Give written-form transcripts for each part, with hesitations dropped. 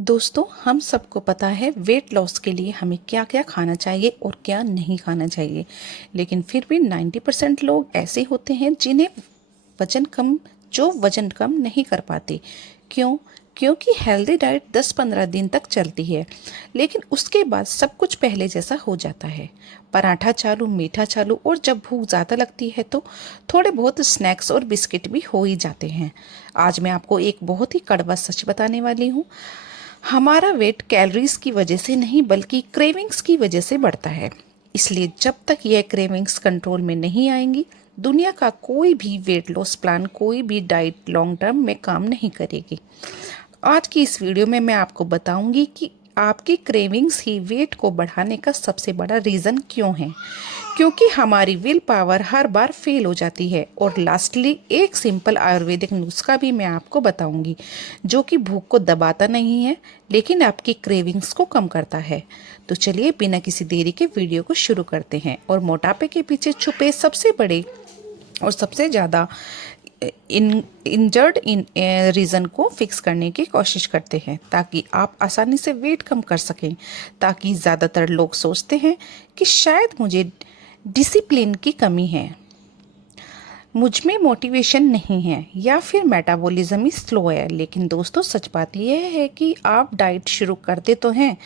दोस्तों, हम सबको पता है वेट लॉस के लिए हमें क्या क्या खाना चाहिए और क्या नहीं खाना चाहिए। लेकिन फिर भी 90% लोग ऐसे होते हैं जिन्हें वजन कम जो वजन कम नहीं कर पाते। क्यों? क्योंकि हेल्दी डाइट 10-15 दिन तक चलती है, लेकिन उसके बाद सब कुछ पहले जैसा हो जाता है। पराठा चालू, मीठा चालू, और जब भूख ज़्यादा लगती है तो थोड़े बहुत स्नैक्स और बिस्किट भी हो ही जाते हैं। आज मैं आपको एक बहुत ही कड़वा सच बताने वाली हूँ। हमारा वेट कैलोरीज की वजह से नहीं बल्कि क्रेविंग्स की वजह से बढ़ता है। इसलिए जब तक यह क्रेविंग्स कंट्रोल में नहीं आएंगी, दुनिया का कोई भी वेट लॉस प्लान, कोई भी डाइट लॉन्ग टर्म में काम नहीं करेगी। आज की इस वीडियो में मैं आपको बताऊंगी कि आपकी क्रेविंग्स ही वेट को बढ़ाने का सबसे बड़ा रीज़न क्यों है। क्योंकि हमारी will power her bar fail हो जाती है। और लास्टली एक सिंपल आयुर्वेदिक नुस्खा भी मैं आपको बताऊंगी, जो कि भूख को दबाता नहीं है लेकिन आपकी क्रेविंग्स को कम करता है। तो चलिए बिना किसी देरी के वीडियो को शुरू करते हैं और मोटापे के पीछे छुपे सबसे बड़े और सबसे ज़्यादा इंजर्ड इन रीज़न को फिक्स करने की कोशिश करते हैं, ताकि आप आसानी से वेट कम कर सकें। ताकि ज़्यादातर लोग सोचते हैं कि शायद मुझे डिसिप्लिन की कमी है, मुझ में मोटिवेशन नहीं है, या फिर मेटाबॉलिज्म ही स्लो है। लेकिन दोस्तों, सच बात यह है कि आप डाइट शुरू करते तो हैं,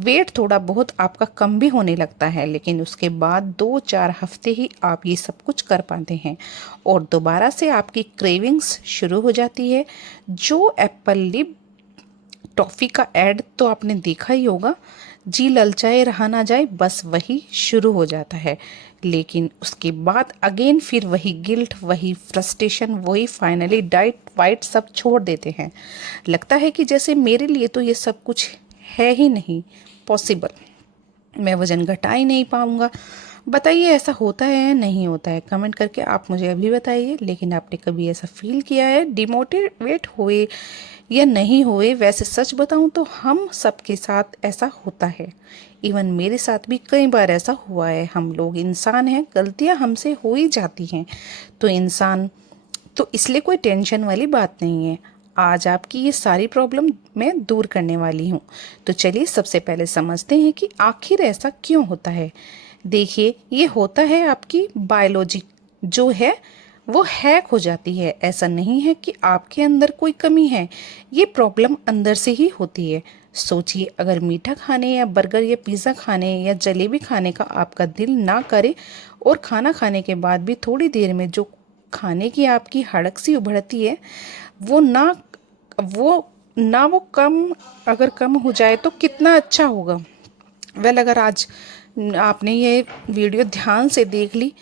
वेट थोड़ा बहुत आपका कम भी होने लगता है, लेकिन उसके बाद 2-4 हफ्ते ही आप ये सब कुछ कर पाते हैं और दोबारा से आपकी क्रेविंग्स शुरू हो जाती है। जो एप्पल लिब टॉफ़ी का ऐड तो आपने देखा ही होगा, जी ललचाए रहा ना जाए, बस वही शुरू हो जाता है। लेकिन उसके बाद अगेन फिर वही गिल्ट, वही फ्रस्ट्रेशन, वही फाइनली डाइट वाइट सब छोड़ देते हैं। लगता है कि जैसे मेरे लिए तो ये सब कुछ है ही नहीं पॉसिबल, मैं वज़न घटा ही नहीं पाऊँगा। बताइए, ऐसा होता है या नहीं होता है? कमेंट करके आप मुझे अभी बताइए। लेकिन आपने कभी ऐसा फील किया है डिमोटिवेट हुए या नहीं हुए? वैसे सच बताऊं तो हम सबके साथ ऐसा होता है। इवन मेरे साथ भी कई बार ऐसा हुआ है। हम लोग इंसान हैं, गलतियां हमसे हो ही जाती हैं। तो इसलिए कोई टेंशन वाली बात नहीं है। आज आपकी ये सारी प्रॉब्लम मैं दूर करने वाली हूँ। तो चलिए सबसे पहले समझते हैं कि आखिर ऐसा क्यों होता है। देखिए, ये होता है आपकी बायोलॉजी जो है वो हैक हो जाती है। ऐसा नहीं है कि आपके अंदर कोई कमी है, ये प्रॉब्लम अंदर से ही होती है। सोचिए, अगर मीठा खाने या बर्गर या पिज़्ज़ा खाने या जलेबी खाने का आपका दिल ना करे और खाना खाने के बाद भी थोड़ी देर में जो खाने की आपकी हड़क सी उभरती है, वो ना वो कम, अगर कम हो जाए तो कितना अच्छा होगा। अगर आज आपने ये वीडियो ध्यान से देख ली,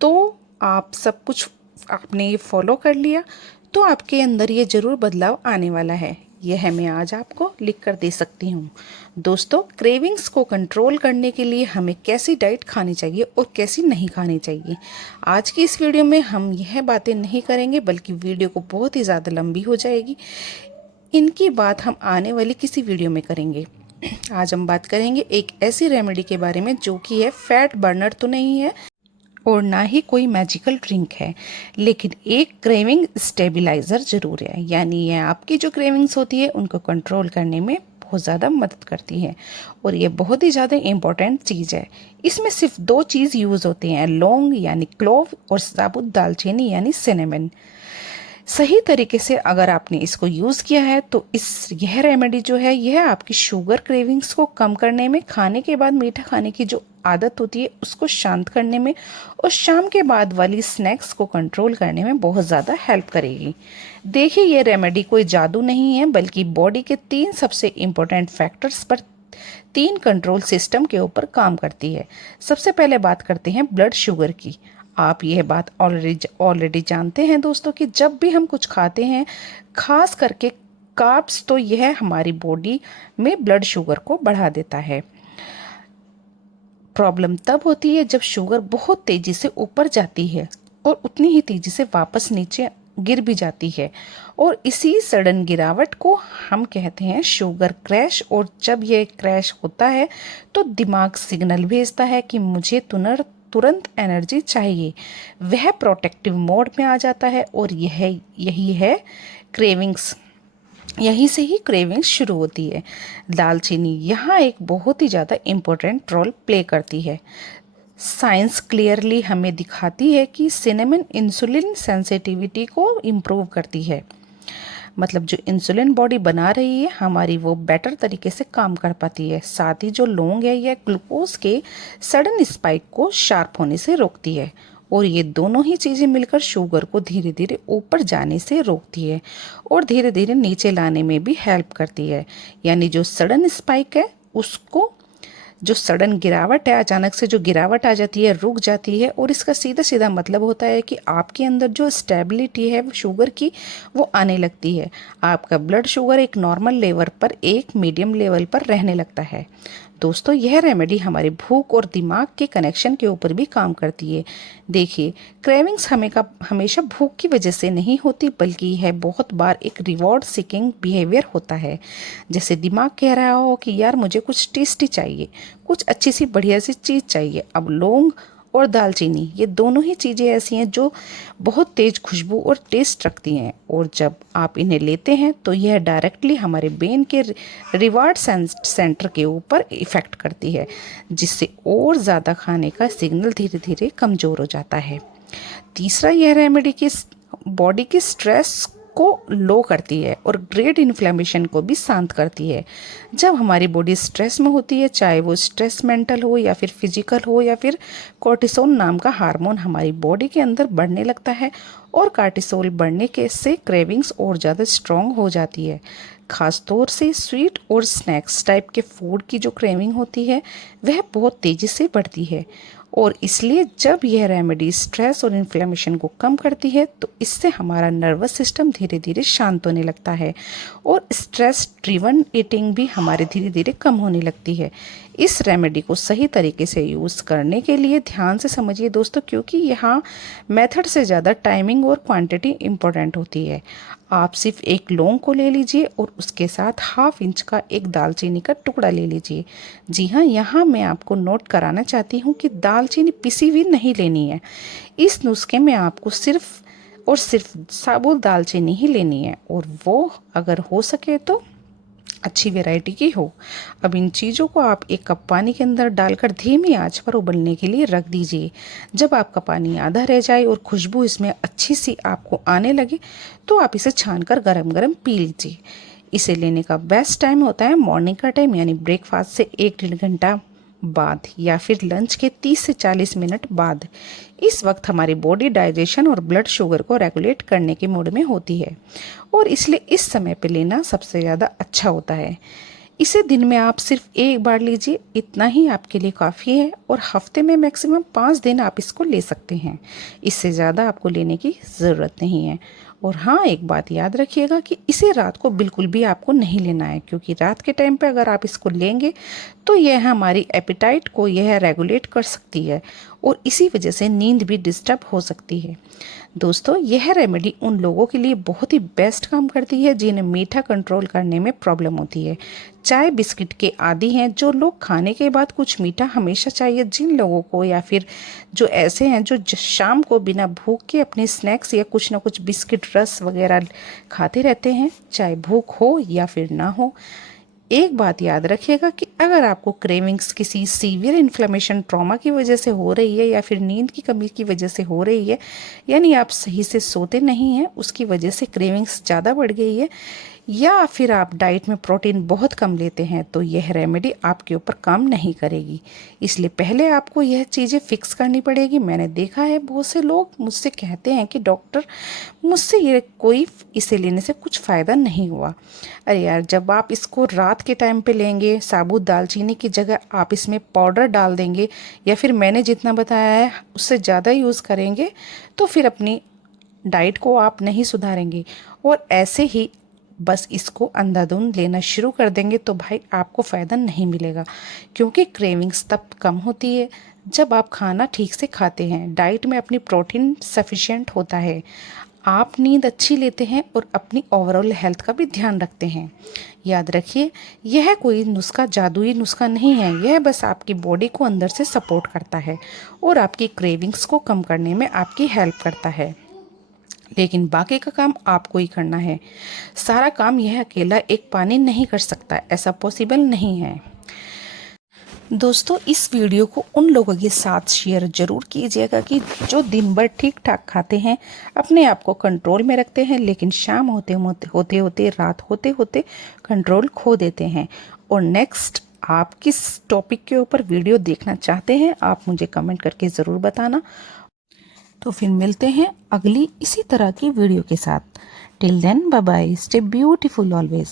तो आप सब कुछ आपने ये फॉलो कर लिया, तो आपके अंदर ये ज़रूर बदलाव आने वाला है। यह है मैं आज आपको लिख कर दे सकती हूँ। दोस्तों, क्रेविंग्स को कंट्रोल करने के लिए हमें कैसी डाइट खानी चाहिए और कैसी नहीं खानी चाहिए, आज की इस वीडियो में हम यह बातें नहीं करेंगे, बल्कि वीडियो को बहुत ही ज़्यादा लंबी हो जाएगी। इनकी बात हम आने वाली किसी वीडियो में करेंगे। आज हम बात करेंगे एक ऐसी रेमेडी के बारे में जो कि है फैट बर्नर तो नहीं है और ना ही कोई मैजिकल ड्रिंक है, लेकिन एक क्रेविंग स्टेबलाइज़र ज़रूर है। यानी ये आपकी जो क्रेविंग्स होती है उनको कंट्रोल करने में बहुत ज़्यादा मदद करती है और ये बहुत ही ज़्यादा इम्पोर्टेंट चीज़ है। इसमें सिर्फ 2 चीज़ यूज़ होते हैं, लौंग यानी क्लोव और साबुत दालचीनी यानी सिनेमन। सही तरीके से अगर आपने इसको यूज़ किया है तो यह रेमेडी जो है यह आपकी शुगर क्रेविंग्स को कम करने में, खाने के बाद मीठा खाने की जो आदत होती है उसको शांत करने में और शाम के बाद वाली स्नैक्स को कंट्रोल करने में बहुत ज़्यादा हेल्प करेगी। देखिए, ये रेमेडी कोई जादू नहीं है, बल्कि बॉडी के 3 सबसे इम्पोर्टेंट फैक्टर्स पर 3 कंट्रोल सिस्टम के ऊपर काम करती है। सबसे पहले बात करते हैं ब्लड शुगर की। आप यह बात ऑलरेडी जानते हैं दोस्तों कि जब भी हम कुछ खाते हैं, खास करके कार्ब्स, तो यह हमारी बॉडी में ब्लड शुगर को बढ़ा देता है। प्रॉब्लम तब होती है जब शुगर बहुत तेजी से ऊपर जाती है और उतनी ही तेजी से वापस नीचे गिर भी जाती है, और इसी सडन गिरावट को हम कहते हैं शुगर क्रैश। और जब यह क्रैश होता है तो दिमाग सिग्नल भेजता है कि मुझे तुरंत एनर्जी चाहिए। वह प्रोटेक्टिव मोड में आ जाता है और यही है क्रेविंग्स। यहीं से ही क्रेविंग्स शुरू होती है। दालचीनी यहाँ एक बहुत ही ज़्यादा इम्पोर्टेंट रोल प्ले करती है। साइंस क्लियरली हमें दिखाती है कि सिनेमन इंसुलिन सेंसिटिविटी को इम्प्रूव करती है। मतलब जो इंसुलिन बॉडी बना रही है हमारी, वो बेटर तरीके से काम कर पाती है। साथ ही जो लौंग है यह ग्लूकोज के सडन स्पाइक को शार्प होने से रोकती है, और ये दोनों ही चीज़ें मिलकर शुगर को धीरे धीरे ऊपर जाने से रोकती है और धीरे धीरे नीचे लाने में भी हेल्प करती है। यानी जो सडन स्पाइक है उसको, जो सडन गिरावट है, अचानक से जो गिरावट आ जाती है, रुक जाती है, और इसका सीधा सीधा मतलब होता है कि आपके अंदर जो स्टेबिलिटी है शुगर की वो आने लगती है। आपका ब्लड शुगर एक नॉर्मल लेवल पर, एक मीडियम लेवल पर रहने लगता है। दोस्तों यह रेमेडी हमारी भूख और दिमाग के कनेक्शन के ऊपर भी काम करती है। देखिए, क्रेविंग्स हमेशा भूख की वजह से नहीं होती, बल्कि यह बहुत बार एक रिवॉर्ड सीकिंग बिहेवियर होता है। जैसे दिमाग कह रहा हो कि यार मुझे कुछ टेस्टी चाहिए, कुछ अच्छी सी बढ़िया सी चीज़ चाहिए। अब लौंग और दालचीनी ये दोनों ही चीज़ें ऐसी हैं जो बहुत तेज़ खुशबू और टेस्ट रखती हैं, और जब आप इन्हें लेते हैं तो यह डायरेक्टली हमारे ब्रेन के रिवार्ड सेंटर के ऊपर इफ़ेक्ट करती है, जिससे और ज़्यादा खाने का सिग्नल धीरे धीरे कमज़ोर हो जाता है। तीसरा, यह रेमेडी की बॉडी की स्ट्रेस को लो करती है और ग्रेड इन्फ्लेमेशन को भी शांत करती है। जब हमारी बॉडी स्ट्रेस में होती है, चाहे वो स्ट्रेस मेंटल हो या फिर फिजिकल हो, या फिर कोर्टिसोल नाम का हार्मोन हमारी बॉडी के अंदर बढ़ने लगता है, और कार्टिसोल बढ़ने के से क्रेविंग्स और ज़्यादा स्ट्रॉन्ग हो जाती है। खास तौर से स्वीट और स्नैक्स टाइप के फूड की जो क्रेविंग होती है वह बहुत तेज़ी से बढ़ती है, और इसलिए जब यह रेमेडी स्ट्रेस और इन्फ्लेमेशन को कम करती है तो इससे हमारा नर्वस सिस्टम धीरे धीरे शांत होने लगता है, और स्ट्रेस ड्रिवन ईटिंग भी हमारे धीरे धीरे कम होने लगती है। इस रेमेडी को सही तरीके से यूज़ करने के लिए ध्यान से समझिए दोस्तों, क्योंकि यहाँ मेथड से ज़्यादा टाइमिंग और क्वांटिटी इम्पोर्टेंट होती है। आप सिर्फ एक लौंग को ले लीजिए और उसके साथ 1/2 इंच का एक दालचीनी का टुकड़ा ले लीजिए। जी हाँ, यहाँ मैं आपको नोट कराना चाहती हूँ कि दालचीनी पिसी हुई नहीं लेनी है। इस नुस्खे में आपको सिर्फ और सिर्फ साबुत दालचीनी ही लेनी है, और वो अगर हो सके तो अच्छी वैरायटी की हो। अब इन चीज़ों को आप एक कप पानी के अंदर डालकर धीमी आंच पर उबलने के लिए रख दीजिए। जब आपका पानी आधा रह जाए और खुशबू इसमें अच्छी सी आपको आने लगे तो आप इसे छानकर गरम गरम पी लीजिए। इसे लेने का बेस्ट टाइम होता है मॉर्निंग का टाइम, यानी ब्रेकफास्ट से 1-1.5 घंटा बाद, या फिर लंच के 30 से 40 मिनट बाद। इस वक्त हमारी बॉडी डाइजेशन और ब्लड शुगर को रेगुलेट करने के मूड में होती है, और इसलिए इस समय पे लेना सबसे ज़्यादा अच्छा होता है। इसे दिन में आप सिर्फ एक बार लीजिए, इतना ही आपके लिए काफ़ी है, और हफ्ते में मैक्सिमम 5 दिन आप इसको ले सकते हैं। इससे ज़्यादा आपको लेने की ज़रूरत नहीं है। और हाँ, एक बात याद रखिएगा कि इसे रात को बिल्कुल भी आपको नहीं लेना है, क्योंकि रात के टाइम पे अगर आप इसको लेंगे तो यह हमारी एपिटाइट को यह रेगुलेट कर सकती है, और इसी वजह से नींद भी डिस्टर्ब हो सकती है। दोस्तों यह रेमेडी उन लोगों के लिए बहुत ही बेस्ट काम करती है जिन्हें मीठा कंट्रोल करने में प्रॉब्लम होती है, चाय बिस्किट के आदी हैं, जो लोग खाने के बाद कुछ मीठा हमेशा चाहिए, जिन लोगों को, या फिर जो ऐसे हैं जो शाम को बिना भूख के अपने स्नैक्स या कुछ ना कुछ बिस्किट रस वगैरह खाते रहते हैं, चाहे भूख हो या फिर ना हो। एक बात याद रखिएगा कि अगर आपको क्रेविंग्स किसी सीवियर इन्फ्लेमेशन ट्रॉमा की वजह से हो रही है, या फिर नींद की कमी की वजह से हो रही है, यानी आप सही से सोते नहीं हैं, उसकी वजह से क्रेविंग्स ज़्यादा बढ़ गई है, या फिर आप डाइट में प्रोटीन बहुत कम लेते हैं, तो यह रेमेडी आपके ऊपर काम नहीं करेगी। इसलिए पहले आपको यह चीज़ें फिक्स करनी पड़ेगी। मैंने देखा है बहुत से लोग मुझसे कहते हैं कि डॉक्टर मुझसे ये कोई इसे लेने से कुछ फ़ायदा नहीं हुआ। अरे यार, जब आप इसको रात के टाइम पे लेंगे, साबुत दालचीनी की जगह आप इसमें पाउडर डाल देंगे, या फिर मैंने जितना बताया है उससे ज़्यादा यूज़ करेंगे, तो फिर अपनी डाइट को आप नहीं सुधारेंगे, और ऐसे ही बस इसको अंधाधुंध लेना शुरू कर देंगे तो भाई आपको फ़ायदा नहीं मिलेगा। क्योंकि क्रेविंग्स तब कम होती है जब आप खाना ठीक से खाते हैं, डाइट में अपनी प्रोटीन सफिशिएंट होता है, आप नींद अच्छी लेते हैं, और अपनी ओवरऑल हेल्थ का भी ध्यान रखते हैं। याद रखिए, यह कोई नुस्खा जादुई नुस्खा नहीं है, यह बस आपकी बॉडी को अंदर से सपोर्ट करता है और आपकी क्रेविंग्स को कम करने में आपकी हेल्प करता है। लेकिन बाकी का काम आपको ही करना है। सारा काम यह अकेला एक पानी नहीं कर सकता, ऐसा पॉसिबल नहीं है। दोस्तों, इस वीडियो को उन लोगों के साथ शेयर ज़रूर कीजिएगा कि जो दिन भर ठीक ठाक खाते हैं, अपने आप को कंट्रोल में रखते हैं, लेकिन शाम होते होते रात होते होते कंट्रोल खो देते हैं। और नेक्स्ट आप किस टॉपिक के ऊपर वीडियो देखना चाहते हैं, आप मुझे कमेंट करके ज़रूर बताना। तो फिर मिलते हैं अगली इसी तरह की वीडियो के साथ। Till then, bye bye, stay beautiful always.